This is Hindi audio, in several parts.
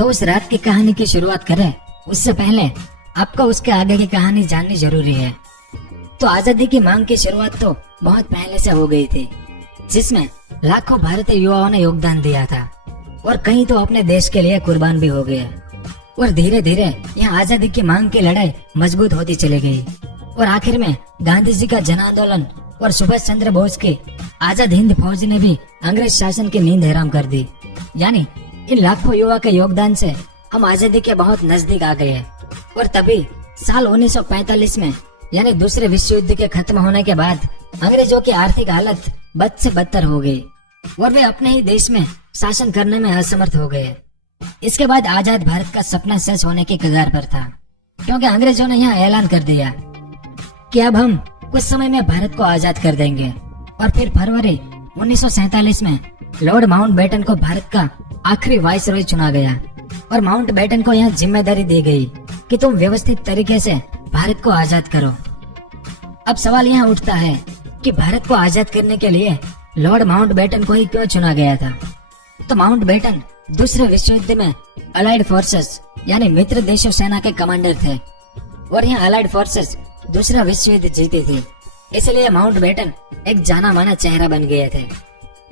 तो उस रात की कहानी की शुरुआत करें उससे पहले आपको उसके आगे की कहानी जाननी जरूरी है। तो आजादी की मांग की शुरुआत तो बहुत पहले से हो गई थी, जिसमें लाखों भारतीय युवाओं ने योगदान दिया था और कई तो अपने देश के लिए कुर्बान भी हो गए। और धीरे धीरे यह आजादी की मांग की लड़ाई मजबूत होती चली गई और आखिर में गांधी जी का जन आंदोलन और सुभाष चंद्र बोस की आजाद हिंद फौज ने भी अंग्रेज शासन की नींद हराम कर दी। यानी इन लाखों युवा के योगदान से हम आजादी के बहुत नजदीक आ गए। और तभी साल 1945 में यानी दूसरे विश्व युद्ध के खत्म होने के बाद अंग्रेजों की आर्थिक हालत बद से बदतर हो गई और वे अपने ही देश में शासन करने में असमर्थ हो गए। इसके बाद आजाद भारत का सपना सच होने की कगार पर था, क्योंकि अंग्रेजों ने यह ऐलान कर दिया कि अब हम कुछ समय में भारत को आजाद कर देंगे। और फिर फरवरी 1947 में लॉर्ड माउंटबेटन को भारत का आखिरी वाइसरॉय चुना गया और माउंटबेटन को यह जिम्मेदारी दी गई कि तुम व्यवस्थित तरीके से भारत को आजाद करो। अब सवाल यह उठता है कि भारत को आजाद करने के लिए लॉर्ड माउंटबेटन को ही क्यों चुना गया था। तो माउंटबेटन दूसरे विश्व युद्ध में अलाइड फोर्सेस यानी मित्र देशों सेना के कमांडर थे और यह अलाइड फोर्सेस दूसरा विश्व युद्ध जीती थी, इसलिए माउंटबेटन एक जाना माना चेहरा बन गए थे।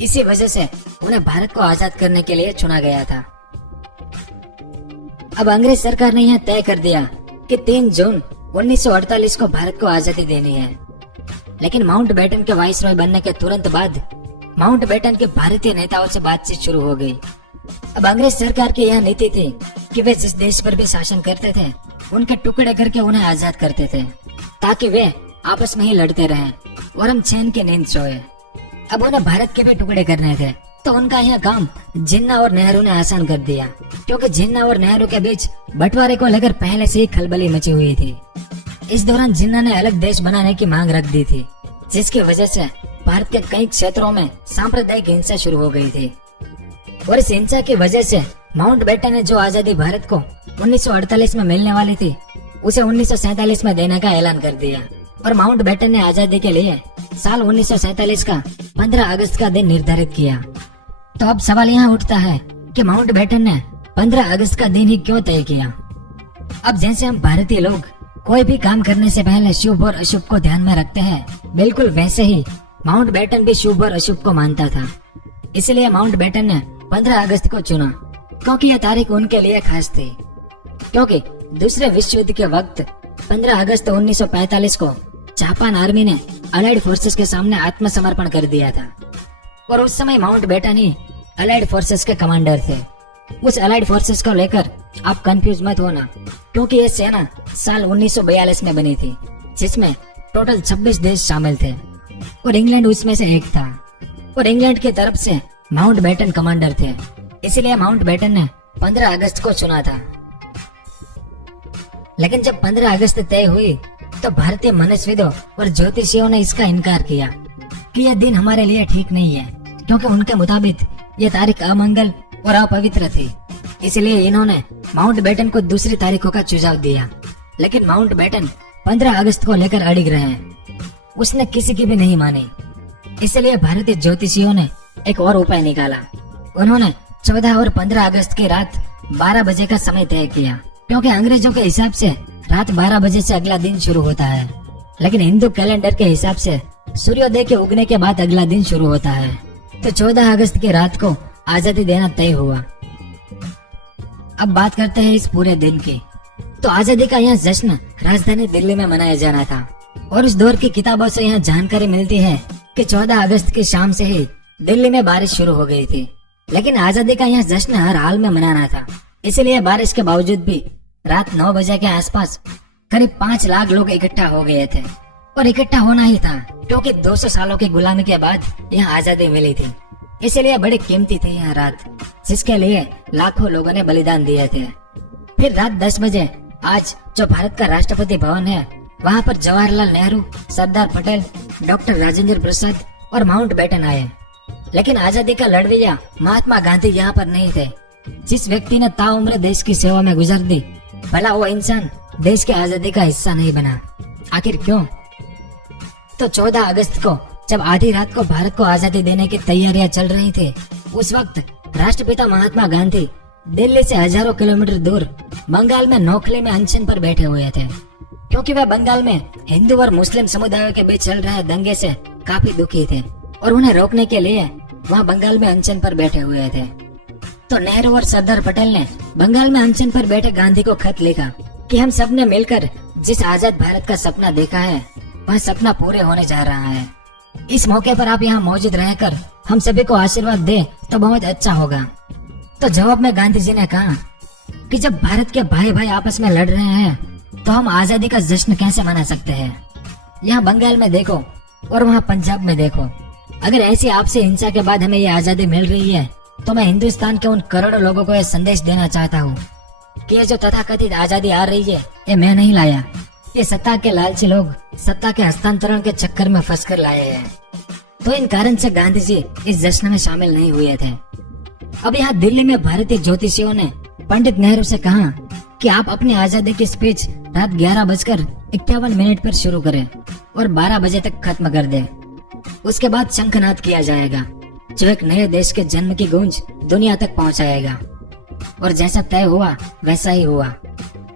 इसी वजह से उन्हें भारत को आजाद करने के लिए चुना गया था। अब अंग्रेज सरकार ने यह तय कर दिया कि 3 जून 1948 को भारत को आजादी देनी है। लेकिन माउंटबेटन के वाइसरॉय बनने के तुरंत बाद माउंटबेटन के भारतीय नेताओं से बातचीत शुरू हो गई। अब अंग्रेज सरकार की यह नीति थी कि वे जिस देश पर भी शासन करते थे उनके टुकड़े करके उन्हें आजाद करते थे, ताकि वे आपस में ही लड़ते रहें और हम चैन की नींद सोए। अब उन्हें भारत के भी टुकड़े करने थे, तो उनका यह काम जिन्ना और नेहरू ने आसान कर दिया, क्योंकि जिन्ना और नेहरू के बीच बंटवारे को लेकर पहले से ही खलबली मची हुई थी। इस दौरान जिन्ना ने अलग देश बनाने की मांग रख दी थी, जिसकी वजह से भारत के कई क्षेत्रों में सांप्रदायिक हिंसा शुरू हो गई थी। और इस हिंसा की वजह से माउंटबेटन ने जो आजादी भारत को 1948 में मिलने वाली थी उसे 1947 में देने का ऐलान कर दिया। और माउंटबेटन ने आजादी के लिए साल 1947 का 15 अगस्त का दिन निर्धारित किया। तो अब सवाल यहाँ उठता है कि माउंटबेटन ने 15 अगस्त का दिन ही क्यों तय किया। अब जैसे हम भारतीय लोग कोई भी काम करने से पहले शुभ और अशुभ को ध्यान में रखते हैं, बिल्कुल वैसे ही माउंटबेटन भी शुभ और अशुभ को मानता था। इसलिए माउंटबेटन ने 15 अगस्त को चुना, क्योंकि यह तारीख उनके लिए खास थी। क्योंकि दूसरे विश्व युद्ध के वक्त 15 अगस्त 1945 को जापान आर्मी ने अलाइड फोर्सेस के सामने आत्मसमर्पण कर दिया था और उस समय माउंटबेटन ही अलाइड फोर्सेस के कमांडर थे। उस अलाइड फोर्सेस को लेकर आप कंफ्यूज मत होना, क्योंकि यह सेना साल 1942 में बनी थी, जिसमें टोटल 26 देश शामिल थे और इंग्लैंड उसमें से एक था। और इंग्लैंड की तरफ से माउंटबेटन कमांडर थे, इसलिए माउंटबेटन ने 15 अगस्त को चुना था। लेकिन जब 15 अगस्त तय हुई तो भारतीय मनस्विदों और ज्योतिषियों ने इसका इनकार किया कि यह दिन हमारे लिए ठीक नहीं है, क्योंकि उनके मुताबिक यह तारीख अमंगल और अपवित्र थी। इसलिए इन्होंने माउंटबेटन को दूसरी तारीखों का सुझाव दिया। लेकिन माउंटबेटन 15 अगस्त को लेकर अड़िग रहे। उसने किसी की भी नहीं मानी। इसलिए भारतीय ज्योतिषियों ने एक और उपाय निकाला। उन्होंने 14 और 15 अगस्त की रात 12 बजे का समय तय किया, क्योंकि अंग्रेजों के हिसाब से रात 12 बजे से अगला दिन शुरू होता है, लेकिन हिंदू कैलेंडर के हिसाब से सूर्योदय के उगने के बाद अगला दिन शुरू होता है। तो 14 अगस्त की रात को आजादी देना तय हुआ। अब बात करते हैं इस पूरे दिन की। तो आजादी का यह जश्न राजधानी दिल्ली में मनाया जाना था और उस दौर की किताबों से यह जानकारी मिलती है कि 14 अगस्त की शाम से ही दिल्ली में बारिश शुरू हो गई थी। लेकिन आजादी का यह जश्न हर हाल में मनाना था, इसलिए बारिश के बावजूद भी रात 9 बजे के आसपास करीब 5 लाख लोग इकट्ठा हो गए थे। और इकट्ठा होना ही था, क्योंकि 200 सालों की गुलामी के बाद यह आजादी मिली थी। इसलिए बड़ी कीमती थी यह रात, जिसके लिए लाखों लोगों ने बलिदान दिए थे। फिर रात 10 बजे आज जो भारत का राष्ट्रपति भवन है, वहाँ पर जवाहरलाल नेहरू, सरदार पटेल, डॉक्टर राजेंद्र प्रसाद और माउंटबेटन आए। लेकिन आजादी का लड़वैया महात्मा गांधी यहाँ पर नहीं थे। जिस व्यक्ति ने ताउम्र देश की सेवा में गुजार दी, भला वो इंसान देश की आजादी का हिस्सा नहीं बना। आखिर क्यों? तो 14 अगस्त को जब आधी रात को भारत को आजादी देने की तैयारियां चल रही थी, उस वक्त राष्ट्रपिता महात्मा गांधी दिल्ली से हजारों किलोमीटर दूर बंगाल में नोखली में अनशन पर बैठे हुए थे, क्योंकि वह बंगाल में हिंदू और मुस्लिम समुदायों के बीच चल रहे दंगे से काफी दुखी थे और उन्हें रोकने के लिए वहाँ बंगाल में अनशन पर बैठे हुए थे। तो नेहरू और सरदार पटेल ने बंगाल में अनशन पर बैठे गांधी को खत लिखा कि हम सब ने मिलकर जिस आजाद भारत का सपना देखा है वह सपना पूरे होने जा रहा है। इस मौके पर आप यहाँ मौजूद रहकर हम सभी को आशीर्वाद दे तो बहुत अच्छा होगा। तो जवाब में गांधी जी ने कहा कि जब भारत के भाई भाई आपस में लड़ रहे हैं तो हम आजादी का जश्न कैसे मना सकते हैं। यहाँ बंगाल में देखो और वहाँ पंजाब में देखो, अगर ऐसी आपसी हिंसा के बाद हमें ये आजादी मिल रही है तो मैं हिंदुस्तान के उन करोड़ों लोगों को यह संदेश देना चाहता हूँ कि ये जो तथाकथित आजादी आ रही है ये मैं नहीं लाया, ये सत्ता के लालची लोग सत्ता के हस्तांतरण के चक्कर में फंसकर लाए हैं। तो इन कारण से गांधी जी इस जश्न में शामिल नहीं हुए थे। अब यहाँ दिल्ली में भारतीय ज्योतिषियों ने पंडित नेहरू से कहा कि आप अपनी आजादी की स्पीच रात 11:51 पर शुरू करें और 12 बजे तक खत्म कर दें। उसके बाद शंखनाद किया जाएगा जो एक नए देश के जन्म की गूंज दुनिया तक पहुंचाएगा। और जैसा तय हुआ वैसा ही हुआ।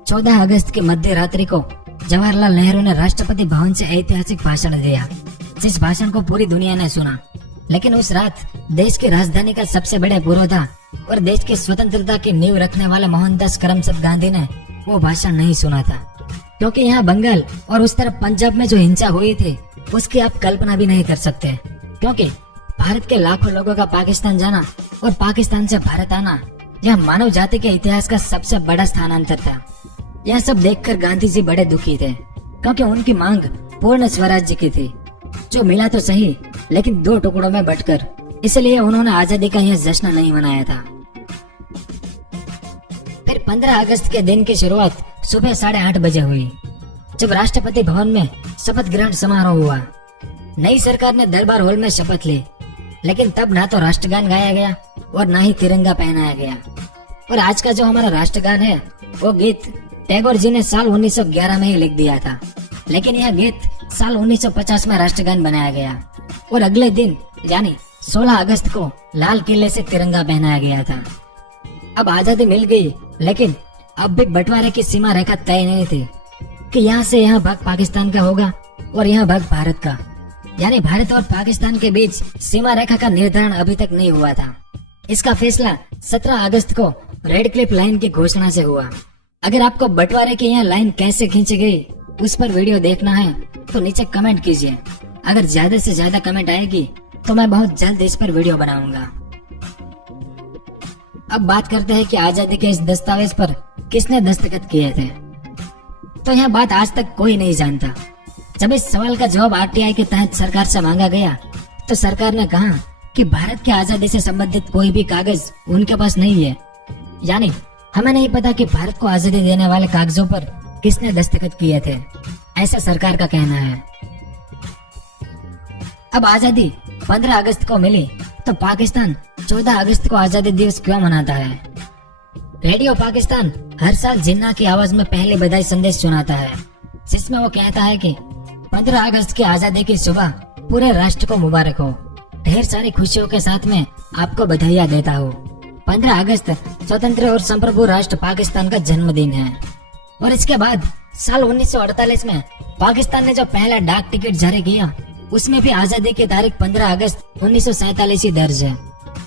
14 अगस्त की मध्य रात्रि को जवाहरलाल नेहरू ने राष्ट्रपति भवन से ऐतिहासिक भाषण दिया, जिस भाषण को पूरी दुनिया ने सुना। लेकिन उस रात देश की राजधानी का सबसे बड़े पुरोधा और देश की स्वतंत्रता की नींव रखने वाले मोहनदास करमचंद गांधी ने वो भाषण नहीं सुना था, क्योंकि यहाँ बंगाल और उस तरफ पंजाब में जो हिंसा हुई थी उसकी आप कल्पना भी नहीं कर सकते। क्योंकि भारत के लाखों लोगों का पाकिस्तान जाना और पाकिस्तान से भारत आना यह मानव जाति के इतिहास का सबसे बड़ा स्थानांतर था। यह सब देखकर गांधी जी बड़े दुखी थे, क्योंकि उनकी मांग पूर्ण स्वराज्य की थी, जो मिला तो सही लेकिन 2 टुकड़ों में बंटकर। इसलिए उन्होंने आजादी का यह जश्न नहीं मनाया था। फिर 15 अगस्त के दिन की शुरुआत सुबह 8:30 बजे हुई, जब राष्ट्रपति भवन में शपथ ग्रहण समारोह हुआ। नई सरकार ने दरबार हॉल में शपथ ली, लेकिन तब ना तो राष्ट्रगान गाया गया और ना ही तिरंगा पहनाया गया। और आज का जो हमारा राष्ट्रगान है वो गीत टैगोर जी ने साल 1911 में ही लिख दिया था, लेकिन यह गीत साल 1950 में राष्ट्रगान बनाया गया और अगले दिन यानी 16 अगस्त को लाल किले से तिरंगा पहनाया गया था। अब आजादी मिल गई, लेकिन अब भी बंटवारे की सीमा रेखा तय नहीं थी कि यहाँ से यहाँ भाग पाकिस्तान का होगा और यहाँ भाग भारत का। यानी भारत और पाकिस्तान के बीच सीमा रेखा का निर्धारण अभी तक नहीं हुआ था। इसका फैसला 17 अगस्त को रेड क्लिफ लाइन की घोषणा से हुआ। अगर आपको बंटवारे की यह लाइन कैसे खींची गई उस पर वीडियो देखना है तो नीचे कमेंट कीजिए। अगर ज्यादा से ज्यादा कमेंट आएगी तो मैं बहुत जल्द इस पर वीडियो बनाऊंगा। अब बात करते हैं कि आजादी के इस दस्तावेज पर किसने दस्तखत किए थे। तो यह बात आज तक कोई नहीं जानता। जब इस सवाल का जवाब आरटीआई के तहत सरकार से मांगा गया तो सरकार ने कहा कि भारत की आजादी से संबंधित कोई भी कागज उनके पास नहीं है। यानी हमें नहीं पता कि भारत को आजादी देने वाले कागजों पर किसने दस्तखत किए थे, ऐसा सरकार का कहना है। अब आजादी 15 अगस्त को मिली तो पाकिस्तान 14 अगस्त को आजादी दिवस क्यों मनाता है। रेडियो पाकिस्तान हर साल जिन्ना की आवाज में पहले बधाई संदेश सुनाता है, जिसमें वो कहता है कि 15 अगस्त की आजादी की सुबह पूरे राष्ट्र को मुबारक हो। ढेर सारी खुशियों के साथ में आपको बधाइयाँ देता हूँ। 15 अगस्त स्वतंत्र और संप्रभु राष्ट्र पाकिस्तान का जन्मदिन है। और इसके बाद साल 1948 में पाकिस्तान ने जो पहला डाक टिकट जारी किया उसमें भी आजादी की तारीख 15 अगस्त 1947 ही दर्ज है।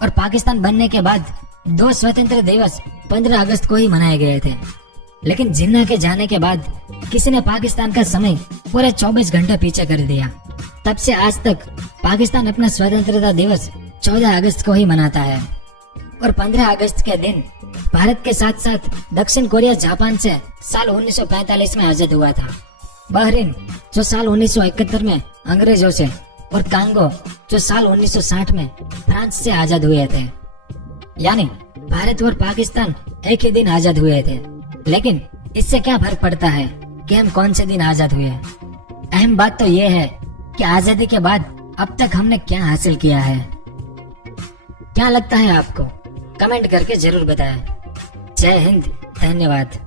और पाकिस्तान बनने के बाद 2 स्वतंत्र दिवस 15 अगस्त को ही मनाए गए थे। लेकिन जिन्ना के जाने के बाद किसी ने पाकिस्तान का समय पूरे 24 घंटे पीछे कर दिया। तब से आज तक पाकिस्तान अपना स्वतंत्रता दिवस 14 अगस्त को ही मनाता है। और 15 अगस्त के दिन भारत के साथ साथ दक्षिण कोरिया जापान से साल 1945 में आजाद हुआ था। बहरीन जो साल 1971 में अंग्रेजों से और कांगो जो साल 1960 में फ्रांस से आजाद हुए थे। यानी भारत और पाकिस्तान एक ही दिन आजाद हुए थे। लेकिन इससे क्या फर्क पड़ता है कि हम कौन से दिन आजाद हुए। अहम बात तो यह है कि आजादी के बाद अब तक हमने क्या हासिल किया है। क्या लगता है आपको? कमेंट करके जरूर बताएं। जय हिंद, धन्यवाद।